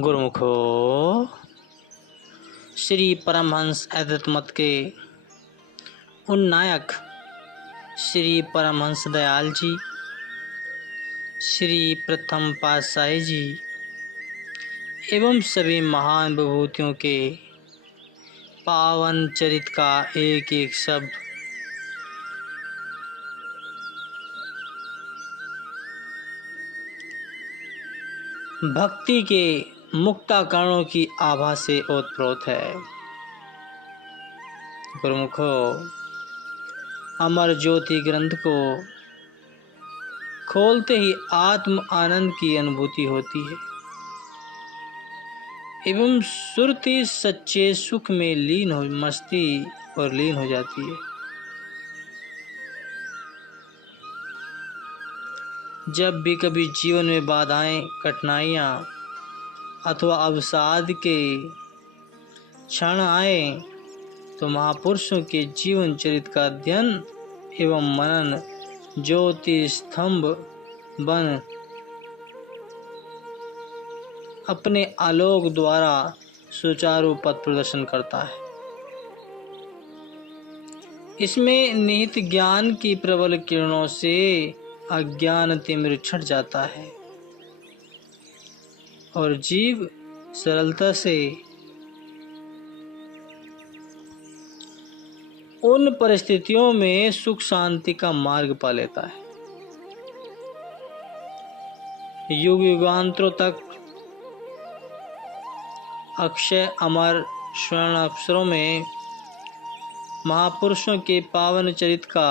गुरुमुखो, श्री परमहंस अद्वैत मत के उन नायक श्री परमहंस दयाल जी, श्री प्रथम पातशाही जी एवं सभी महान विभूतियों के पावन चरित का एक एक शब्द भक्ति के मुक्ताकरणों की आभा से ओतप्रोत है। गुरुमुखो, अमर ज्योति ग्रंथ को खोलते ही आत्म आनंद की अनुभूति होती है एवं सुरती सच्चे सुख में मस्ती और लीन हो जाती है। जब भी कभी जीवन में बाधाएं, कठिनाइयां अथवा अवसाद के क्षण आए तो महापुरुषों के जीवन चरित्र का अध्ययन एवं मनन ज्योति स्तंभ बन अपने आलोक द्वारा सुचारू पथ प्रदर्शन करता है। इसमें निहित ज्ञान की प्रबल किरणों से अज्ञान तिमिर छट जाता है और जीव सरलता से उन परिस्थितियों में सुख शांति का मार्ग पा लेता है। युग युगांतरों तक अक्षय अमर स्वर्ण अक्षरों में महापुरुषों के पावन चरित का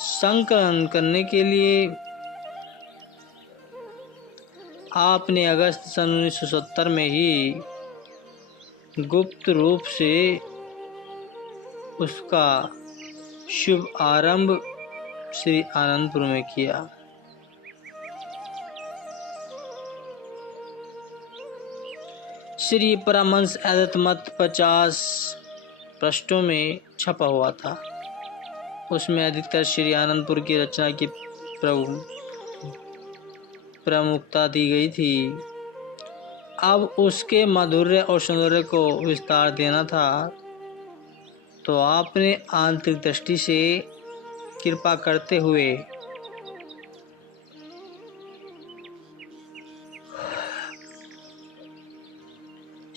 संकलन करने के लिए आपने अगस्त सन 1970 में ही गुप्त रूप से उसका शुभ आरंभ श्री आनंदपुर में किया। श्री परमहंस अद्वैत मत 50 पृष्ठों में छपा हुआ था। उसमें अधिकतर श्री आनंदपुर की रचना की प्रमुखता दी गई थी। अब उसके माधुर्य और सौंदर्य को विस्तार देना था तो आपने आंतरिक दृष्टि से कृपा करते हुए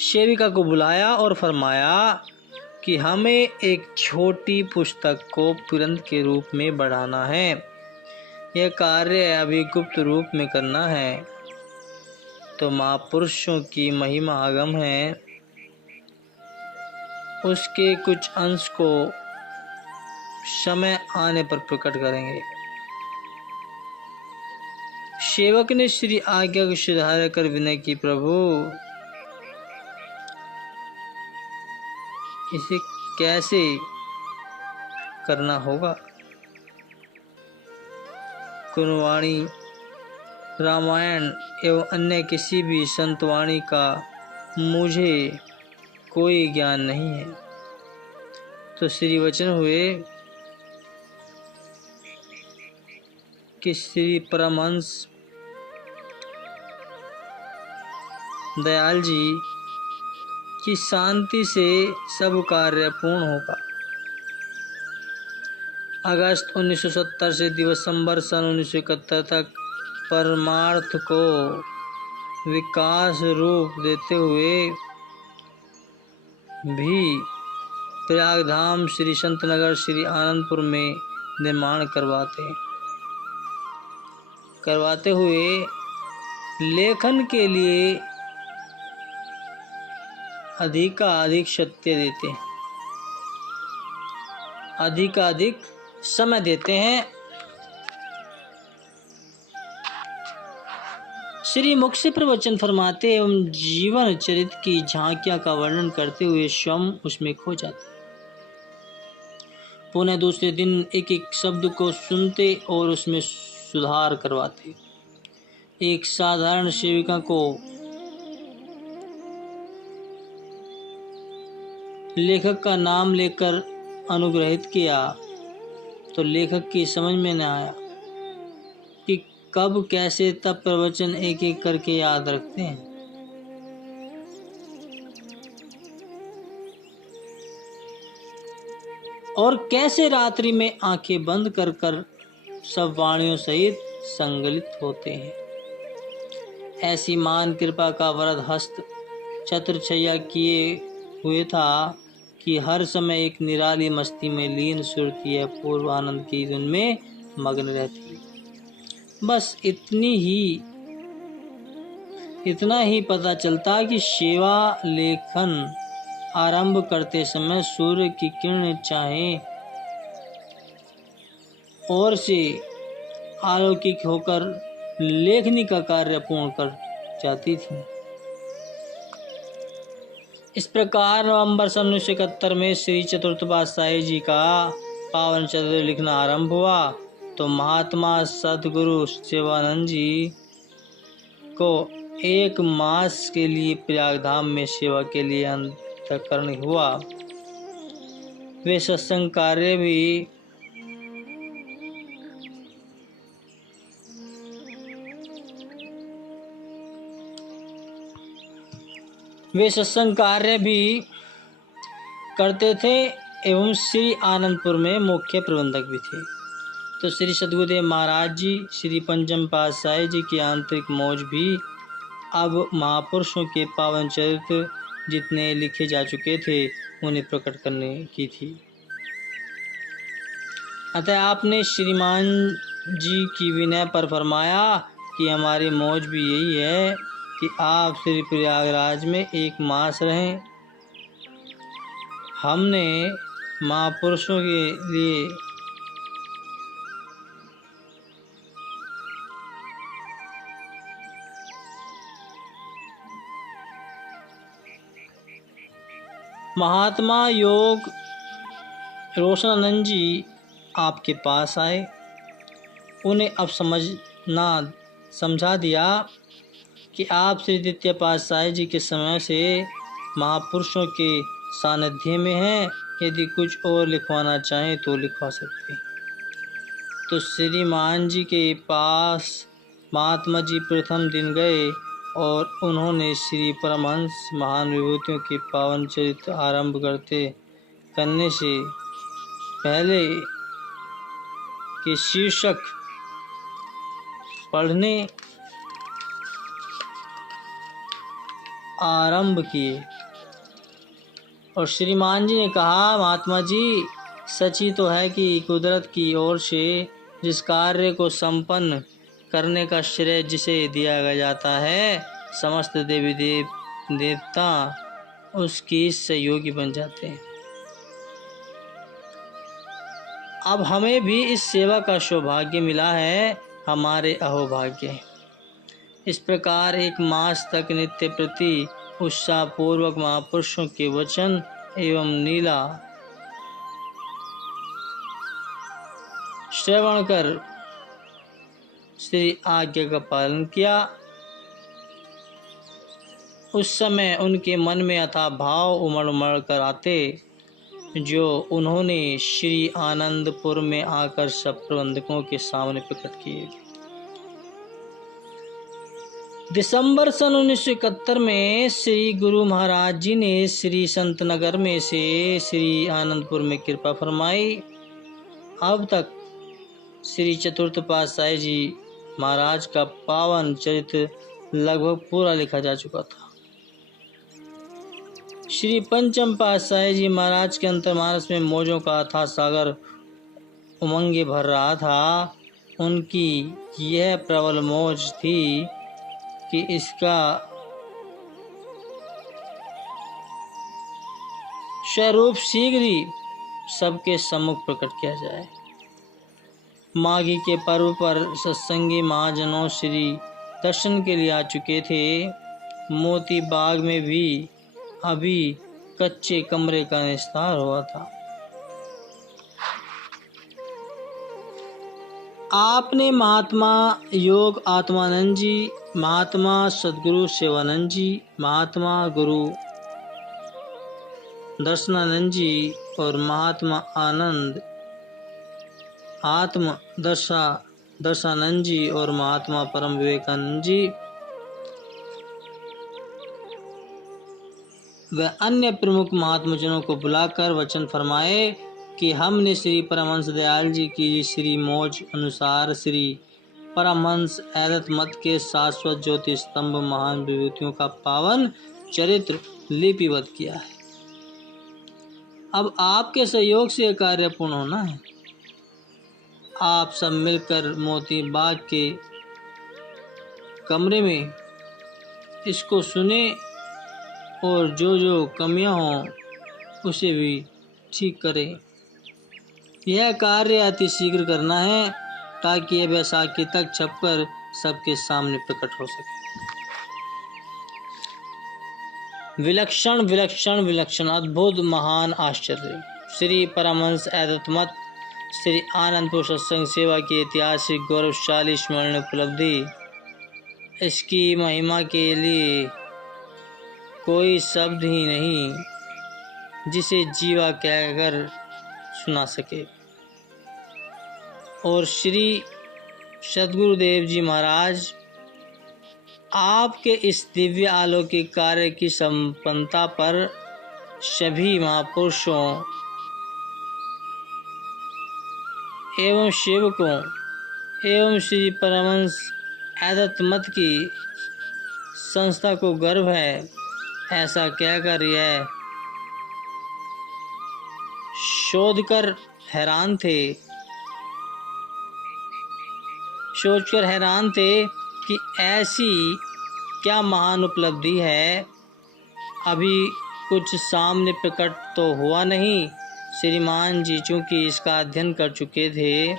सेविका को बुलाया और फरमाया कि हमें एक छोटी पुस्तक को तुरंत के रूप में बढ़ाना है। यह कार्य अभी गुप्त रूप में करना है तो महापुरुषों की महिमा आगम है, उसके कुछ अंश को समय आने पर प्रकट करेंगे। सेवक ने श्री आज्ञा को सुधार कर विनय की, प्रभु इसे कैसे करना होगा? गुणवाणी, रामायण एवं अन्य किसी भी संतवाणी का मुझे कोई ज्ञान नहीं है। तो श्री वचन हुए कि श्री परमहंस दयाल जी की शांति से सब कार्य पूर्ण होगा। अगस्त 1970 से दिसंबर सन 1971 तक परमार्थ को विकास रूप देते हुए भी प्रयागधाम श्री संतनगर श्री आनंदपुर में निर्माण करवाते हुए लेखन के लिए अधिकाधिक सत्य देते हैं, अधिकाधिक समय देते हैं। श्री मुख से प्रवचन फरमाते एवं जीवन चरित्र की झांकियां का वर्णन करते हुए स्वयं उसमें खो जाते। पुनः दूसरे दिन एक एक शब्द को सुनते और उसमें सुधार करवाते। एक साधारण सेविका को लेखक का नाम लेकर अनुग्रहित किया तो लेखक की समझ में न आया कि कब कैसे तब प्रवचन एक एक करके याद रखते हैं। और कैसे रात्रि में आंखें बंद कर कर सब वाणियों सहित संगलित होते हैं। ऐसी मान कृपा का वरद हस्त छत्रछैया किए हुए था कि हर समय एक निराली मस्ती में लीन सुरती है पूर्व आनंद की धुन में मग्न रहती। बस इतना ही पता चलता कि सेवा लेखन आरंभ करते समय सूर्य की किरण चाहे और से अलौकिक होकर लेखनी का कार्य पूर्ण कर जाती थी। इस प्रकार नवंबर सन 1971 में श्री चतुर्थ पातशाही जी का पावन चरित्र लिखना आरंभ हुआ तो महात्मा सदगुरु शिवानंद जी को 1 मास के लिए प्रयागधाम में सेवा के लिए अंतःकरण हुआ। वे सत्संग कार्य भी करते थे एवं श्री आनंदपुर में मुख्य प्रबंधक भी थे। तो श्री सद्गुरुदेव महाराज जी, श्री पंचम पातशाही जी की आंतरिक मौज भी अब महापुरुषों के पावन चरित्र जितने लिखे जा चुके थे उन्हें प्रकट करने की थी। अतः आपने श्रीमान जी की विनय पर फरमाया कि हमारी मौज भी यही है कि आप श्री प्रयागराज में 1 मास रहें। हमने महापुरुषों के लिए महात्मा योग रोशनानंद जी आपके पास आए। उन्हें अब समझा दिया कि आप श्री द्वितीय पातशाही जी के समय से महापुरुषों के सानिध्य में हैं। यदि कुछ और लिखवाना चाहें तो लिखवा सकते। तो श्रीमान जी के पास महात्मा जी प्रथम दिन गए और उन्होंने श्री परमहंस महान विभूतियों के पावन चरित्र आरंभ करने से पहले के शीर्षक पढ़ने आरंभ किए और श्रीमान जी ने कहा, महात्मा जी, सच ही तो है कि कुदरत की ओर से जिस कार्य को संपन्न करने का श्रेय जिसे दिया जाता है, समस्त देवी देवता उसकी सहयोगी बन जाते हैं। अब हमें भी इस सेवा का सौभाग्य मिला है, हमारे अहोभाग्य। इस प्रकार 1 मास तक नित्य प्रति उत्साह पूर्वक महापुरुषों के वचन एवं लीला श्रवण कर श्री आज्ञा का पालन किया। उस समय उनके मन में अथाह भाव उमड़ कर आते जो उन्होंने श्री आनंदपुर में आकर सब प्रबंधकों के सामने प्रकट किए। दिसंबर सन 1971 में श्री गुरु महाराज जी ने श्री संतनगर में से श्री आनंदपुर में कृपा फरमाई। अब तक श्री चतुर्थ पातशाही जी महाराज का पावन चरित्र लगभग पूरा लिखा जा चुका था। श्री पंचम पातशाही जी महाराज के अंतर्मानस में मौजों का अथाह सागर उमंगे भर रहा था। उनकी यह प्रबल मौज थी कि इसका स्वरूप शीघ्र ही सबके सम्मुख प्रकट किया जाए। माघी के पर्व पर सत्संगी महाजनों श्री दर्शन के लिए आ चुके थे। मोती बाग में भी अभी कच्चे कमरे का निस्तार हुआ था। आपने महात्मा योग आत्मानंद जी, महात्मा सदगुरु शिवानंद जी, महात्मा गुरु दर्शनानंद जी और महात्मा आनंद आत्म दशा दर्शानंद जी और महात्मा परम विवेकानंद जी व अन्य प्रमुख महात्माजनों को बुलाकर वचन फरमाए कि हमने श्री परमहंस दयाल जी की श्री मौज अनुसार श्री परमहंस अद्वैत मत के शाश्वत ज्योति स्तंभ महान विभूतियों का पावन चरित्र लिपिबद्ध किया है। अब आपके सहयोग से यह कार्य पूर्ण होना है। आप सब मिलकर मोती बाग के कमरे में इसको सुने और जो जो कमियां हों उसे भी ठीक करें। यह कार्य अति शीघ्र करना है ताकि यह बैसाखी तक छपकर सबके सामने प्रकट हो सके। विलक्षण विलक्षण विलक्षण अद्भुत महान आश्चर्य श्री परमहंस अद्वैत मत श्री आनंदपुर सत्संग सेवा की ऐतिहासिक गौरवशाली स्मरणीय उपलब्धि, इसकी महिमा के लिए कोई शब्द ही नहीं जिसे जीवा कहकर सुना सके। और श्री सद्गुरुदेव जी महाराज आपके इस दिव्य अलौकिक कार्य की संपन्नता पर सभी महापुरुषों एवं सेवकों एवं श्री परमहंस अद्वैत मत की संस्था को गर्व है। ऐसा कहकर यह सोचकर हैरान थे कि ऐसी क्या महान उपलब्धि है। अभी कुछ सामने प्रकट तो हुआ नहीं। श्रीमान जी चूँकि इसका अध्ययन कर चुके थे,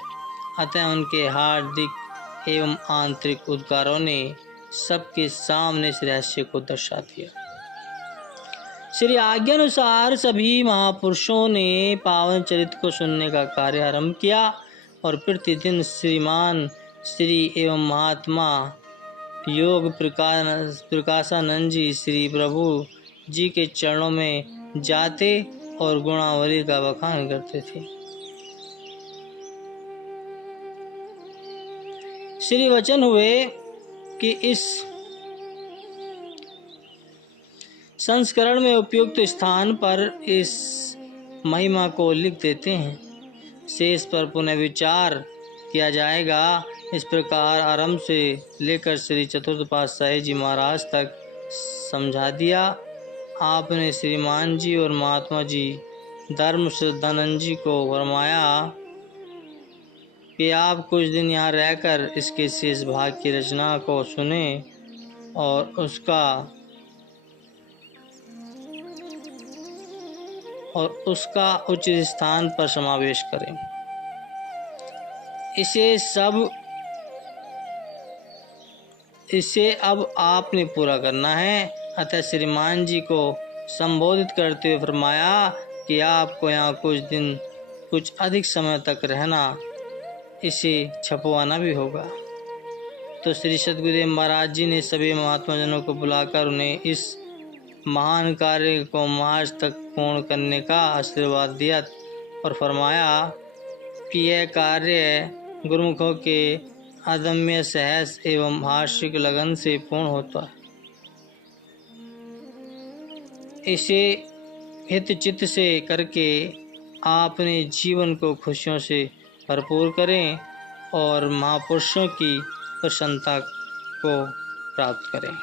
अतः उनके हार्दिक एवं आंतरिक उद्गारों ने सबके सामने इस रहस्य को दर्शा दिया। श्री आज्ञा अनुसार सभी महापुरुषों ने पावन चरित्र को सुनने का कार्य आरंभ किया और प्रतिदिन श्रीमान श्री एवं महात्मा योग प्रकाशानंद जी श्री प्रभु जी के चरणों में जाते और गुणावली का बखान करते थे। श्री वचन हुए कि इस संस्करण में उपयुक्त स्थान पर इस महिमा को लिख देते हैं। शेष पर पुनः विचार किया जाएगा। इस प्रकार आरंभ से लेकर श्री चतुर्थ पातशाही जी महाराज तक समझा दिया। आपने श्रीमान जी और महात्मा जी धर्म श्रद्धानंद जी को फरमाया कि आप कुछ दिन यहाँ रहकर इसके शेष भाग की रचना को सुने और उसका उचित स्थान पर समावेश करें। इसे अब आपने पूरा करना है। अतः श्रीमान जी को संबोधित करते हुए फरमाया कि आपको यहाँ कुछ अधिक समय तक रहना, इसे छपवाना भी होगा। तो श्री सद्गुरुदेव महाराज जी ने सभी महात्मा जनों को बुलाकर उन्हें इस महान कार्य को मार्च तक पूर्ण करने का आशीर्वाद दिया और फरमाया कि यह कार्य गुरुमुखों के अदम्य साहस एवं हार्दिक लगन से पूर्ण होता है। इसे हित चित्त से करके अपने जीवन को खुशियों से भरपूर करें और महापुरुषों की प्रसन्नता को प्राप्त करें।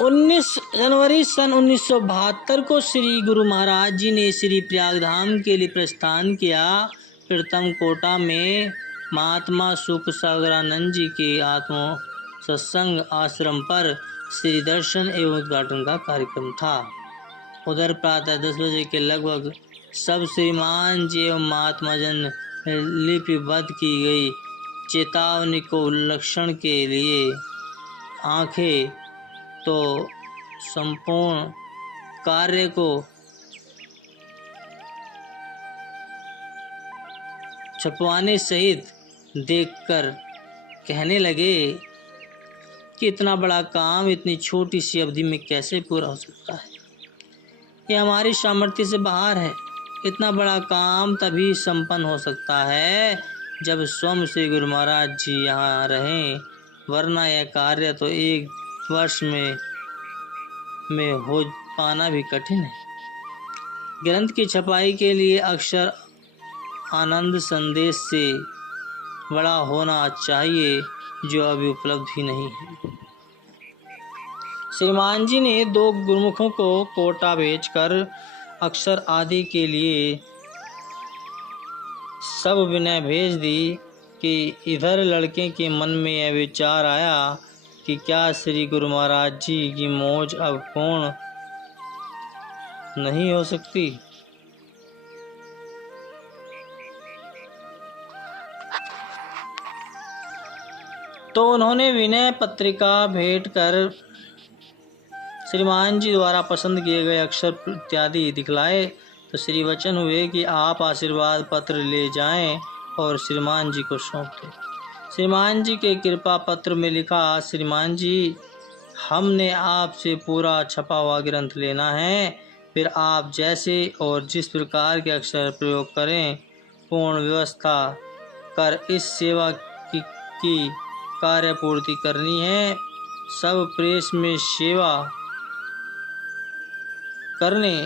19 जनवरी सन 1972 को श्री गुरु महाराज जी ने श्री प्रयागधाम के लिए प्रस्थान किया। प्रथम कोटा में महात्मा सुखसागरानंद जी के आत्म सत्संग आश्रम पर श्री दर्शन एवं उद्घाटन का कार्यक्रम था। उधर प्रातः 10 बजे के लगभग सब श्रीमान जी एवं महात्मा जन लिपिबद्ध की गई चेतावनी को उल्लंघन के लिए आंखें तो संपूर्ण कार्य को छपवाने सहित देखकर कहने लगे कि इतना बड़ा काम इतनी छोटी सी अवधि में कैसे पूरा हो सकता है। ये हमारी सामर्थ्य से बाहर है। इतना बड़ा काम तभी संपन्न हो सकता है जब स्वयं श्री गुरु महाराज जी यहाँ रहें, वरना यह कार्य तो एक वर्ष में हो पाना भी कठिन है। ग्रंथ की छपाई के लिए अक्षर आनंद संदेश से बड़ा होना चाहिए, जो अभी उपलब्ध ही नहीं है। श्रीमान जी ने 2 गुरुमुखों को कोटा भेजकर अक्षर आदि के लिए सब विनय भेज दी कि इधर लड़के के मन में यह विचार आया कि क्या श्री गुरु महाराज जी की मौज अब पूर्ण नहीं हो सकती। तो उन्होंने विनय पत्रिका भेंट कर श्रीमान जी द्वारा पसंद किए गए अक्षर इत्यादि दिखलाए। तो श्री वचन हुए कि आप आशीर्वाद पत्र ले जाएं और श्रीमान जी को सौंप दें। श्रीमान जी के कृपा पत्र में लिखा, श्रीमान जी, हमने आपसे पूरा छपा हुआ ग्रंथ लेना है, फिर आप जैसे और जिस प्रकार के अक्षर प्रयोग करें, पूर्ण व्यवस्था कर इस सेवा की कार्य पूर्ति करनी है। सब प्रेस में सेवा करने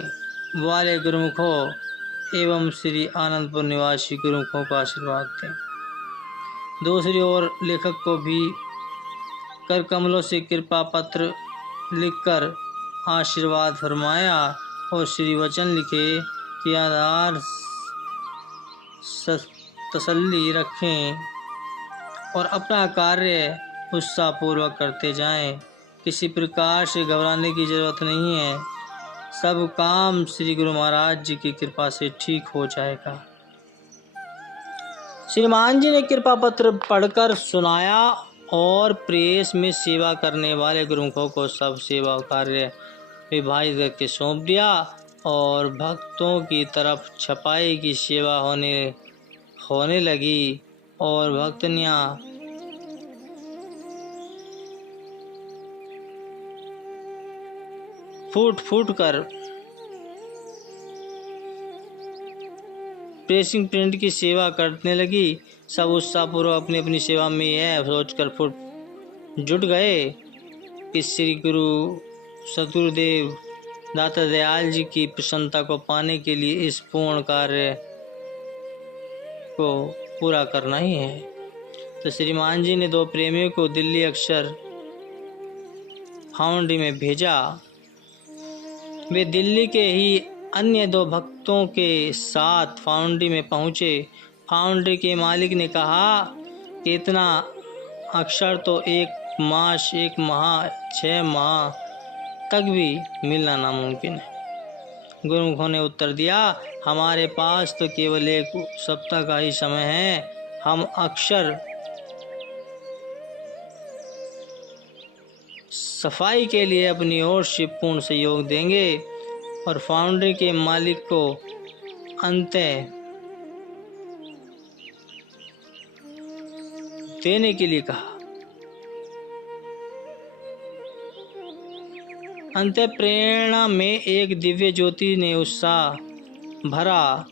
वाले गुरुमुखों एवं श्री आनंदपुर निवासी गुरुमुखों का आशीर्वाद दें। दूसरी ओर लेखक को भी कर कमलों से कृपा पत्र लिखकर आशीर्वाद फरमाया और श्री वचन लिखे कि आधार तसल्ली रखें और अपना कार्य उत्साहपूर्वक करते जाएं। किसी प्रकार से घबराने की जरूरत नहीं है, सब काम श्री गुरु महाराज जी की कृपा से ठीक हो जाएगा। श्रीमान जी ने कृपा पत्र पढ़कर सुनाया और प्रेस में सेवा करने वाले गुरुमुखों को सब सेवा कार्य विभाजित करके सौंप दिया और भक्तों की तरफ छपाई की सेवा होने लगी और भक्तनियाँ फूट कर प्रेसिंग प्रिंट की सेवा करने लगी। सब उत्साहपूर्वक अपनी अपनी सेवा में यह सोचकर जुट गए कि श्री गुरु सतगुरुदेव दाता दयाल जी की प्रसन्नता को पाने के लिए इस पूर्ण कार्य को पूरा करना ही है। तो श्रीमान जी ने 2 प्रेमियों को दिल्ली अक्षर फाउंड्री में भेजा। वे दिल्ली के ही अन्य 2 भक्तों के साथ फाउंड्री में पहुंचे। फाउंड्री के मालिक ने कहा कि इतना अक्षर तो 1 मास 1 माह 6 माह तक भी मिलना नामुमकिन है। गुरुमुखों ने उत्तर दिया, हमारे पास तो केवल 1 सप्ताह का ही समय है। हम अक्षर सफाई के लिए अपनी ओर से पूर्ण सहयोग देंगे और फाउंड्री के मालिक को अंतः देने के लिए कहा। अंतः प्रेरणा में एक दिव्य ज्योति ने उत्साह भरा।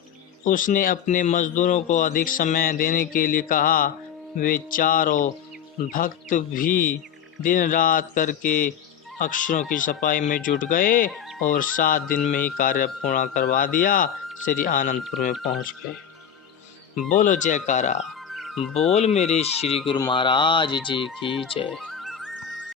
उसने अपने मजदूरों को अधिक समय देने के लिए कहा। वे चारों भक्त भी दिन रात करके अक्षरों की छपाई में जुट गए और 7 दिन में ही कार्य पूर्ण करवा दिया। श्री आनंदपुर में पहुंच गए। बोलो जयकारा, बोल मेरे श्री गुरु महाराज जी की जय।